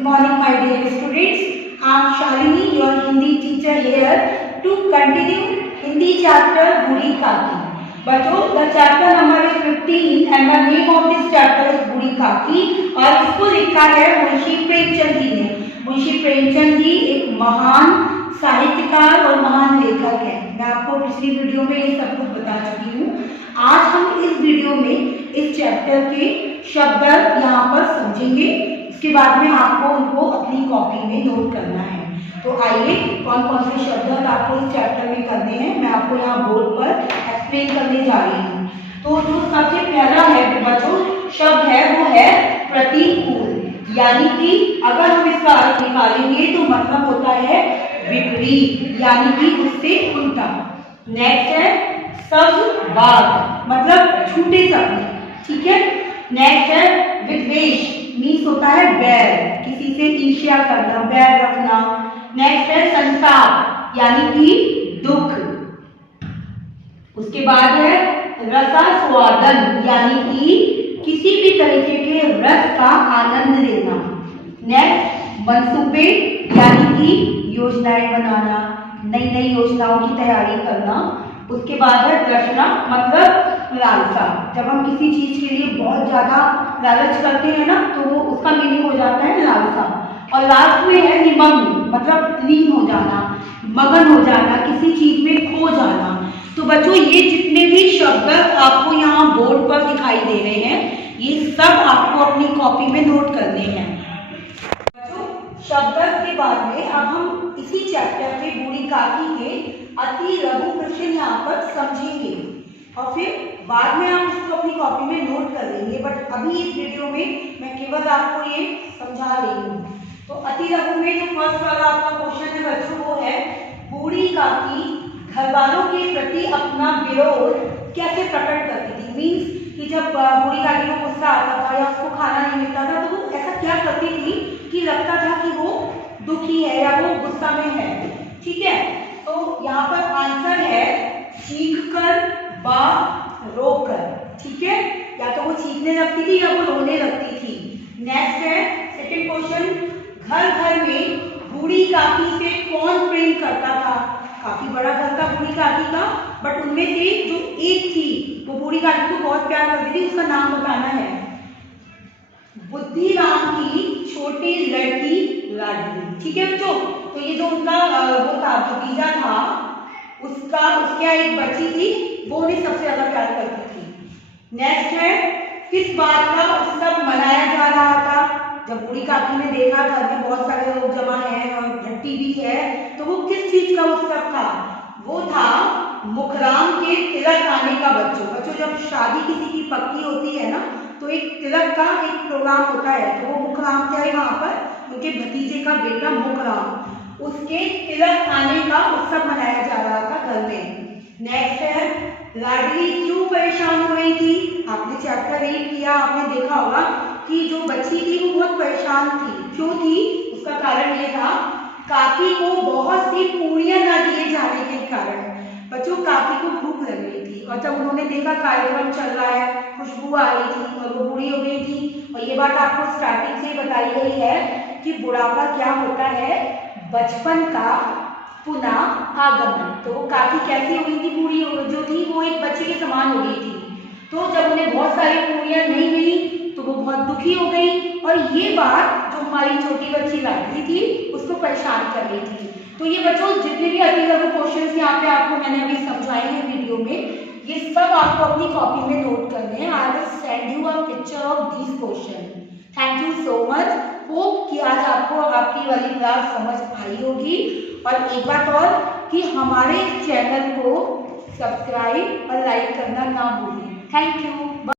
Good morning, my dear students. I am Shalini, your Hindi teacher here to continue Hindi chapter Buri Kaki. बच्चों, the chapter number is 15 and the name of this chapter is Buri Kaki और इसको लिखा है मुंशी प्रेमचंद जी ने। मुंशी प्रेमचंद जी एक महान साहित्यकार और महान लेखक हैं। मैं आपको पिछली वीडियो में ये सब कुछ बता चुकी हूँ। आज हम इस वीडियो में इस चैप्टर के शब्द यहाँ पर समझेंगे। इसके बाद में आपको उनको अपनी कॉपी में नोट करना है। तो आइए कौन कौन से शब्द आपको इस चैप्टर में करने हैं मैं आपको यहाँ बोर्ड पर एक्सप्लेन करने जा रही हूँ। तो जो सबसे पहला है बच्चों शब्द है वो है प्रतिकूल, यानी कि अगर हम इसका अर्थ निकालेंगे तो मतलब होता है विपरीत, यानी कि उससे उल्टा। नेक्स्ट है सब बात, मतलब झूठे शब्द, ठीक है। नेक्स्ट है विद्वेष, मीन्स होता है बैर, किसी से ईर्ष्या करना, बैर रखना। नेक्स्ट है संताप, यानी कि दुख। उसके बाद है रसास्वादन, यानी कि किसी भी तरीके के रस का आनंद लेना। नेक्स्ट मंसूबे, यानी कि योजनाएं बनाना, नई नई योजनाओं की तैयारी करना। उसके बाद है तृष्णा, मतलब लालसा, जब हम किसी चीज के लिए बहुत ज्यादा लालच करते हैं ना तो वो उसका मीनिंग हो जाता है लालसा। और लास्ट में है निमग्न, मतलब लीन हो जाना, मगन हो जाना, किसी चीज में खो जाना। तो बच्चों ये जितने भी शब्द आपको यहाँ बोर्ड पर दिखाई दे रहे हैं ये सब आपको अपनी कॉपी में नोट करने हैं। बच्चों शब्द के बाद में अब हम इसी चैप्टर के बूढ़ी काकी के अति लघु प्रश्न यहाँ पर समझेंगे और फिर बाद में आप इसको अपनी कॉपी में नोट कर लेंगे। बट अभी इस वीडियो में मैं केवल आपको ये समझा रही हूँ। तो अति लघु में जो फर्स्ट वाला आपका क्वेश्चन है बच्चों वो है बूढ़ी काकी घर वालों के प्रति अपना विरोध कैसे प्रकट करती थी। मीन्स कि जब बूढ़ी काकी को गुस्सा आता था या उसको खाना नहीं मिलता था तो वो ऐसा क्या करती थी कि लगता था कि वो दुखी है या वो गुस्सा में है, ठीक है। तो यहाँ पर आंसर है चीख कर व रोकर, ठीक है। या तो वो चीखने लगती थी या वो रोने लगती थी। नेक्स्ट है सेकंड क्वेश्चन, घर घर में बूढ़ी काकी से कौन प्रेम करता था। काफी बड़ा घर था बूढ़ी काकी का, बट उनमें से जो एक थी वो बूढ़ी काकी को बहुत प्यार करती थी, उसका नाम बताना है। बुद्धिराम की छोटी लड़की लाडली, ठीक है बच्चों। तो ये जो उनका वो था भतीजा था उसके एक बच्ची थी वो उन्हें सबसे ज्यादा प्यार करती थी। नेक्स्ट है किस बात का उत्सव मनाया जा रहा था। जब बूढ़ी काकी ने देखा घर में बहुत सारे लोग जमा हैं और भट्टी भी है तो वो किस चीज का उत्सव था, वो था मुखराम के तिलक आने का। बच्चों जब शादी किसी की पक्की होती है ना तो एक तिलक का एक प्रोग्राम होता है। तो वो मुखराम क्या है वहां पर उनके भतीजे का बेटा मुखराम, उसके तिलक आने का उत्सव मनाया जा रहा था घर में। नेक्स्ट है लाडली क्यों परेशान हो रही थी। आपने चैप्टर रीड किया, आपने देखा होगा कि जो बच्ची थी वो बहुत परेशान थी। क्यों थी, उसका कारण ये था काकी को बहुत सी पूरियां ना दिए जाने के कारण। बच्चों काकी को भूख लग रही थी और जब उन्होंने देखा कार्यक्रम चल रहा है, खुशबू आ रही थी और वो बूढ़ी हो गई थी। और ये बात आपको स्टार्टिंग से बताई गई है कि बुढ़ापा क्या होता है, बचपन का पुनः आगमन। तो वो काफी कैसी हो गई थी, बूढ़ी जो थी वो एक बच्चे के समान हो गई थी। तो जब उन्हें बहुत सारी पूरियां नहीं मिली तो वो बहुत दुखी हो गई और ये बात जो हमारी छोटी बच्ची लाडली थी उसको परेशान कर रही थी। तो ये बच्चों जितने भी अति लघु क्वेश्चन यहाँ पे आपको मैंने अभी समझाए हैं वीडियो में ये सब आपको अपनी कॉपी में नोट करने हैं। I will send you a picture of this question. Thank you so much. Hope कि आज आपको आपकी वाली क्लास समझ आई होगी। और एक बात और कि हमारे चैनल को सब्सक्राइब और लाइक करना ना भूलें। Thank you.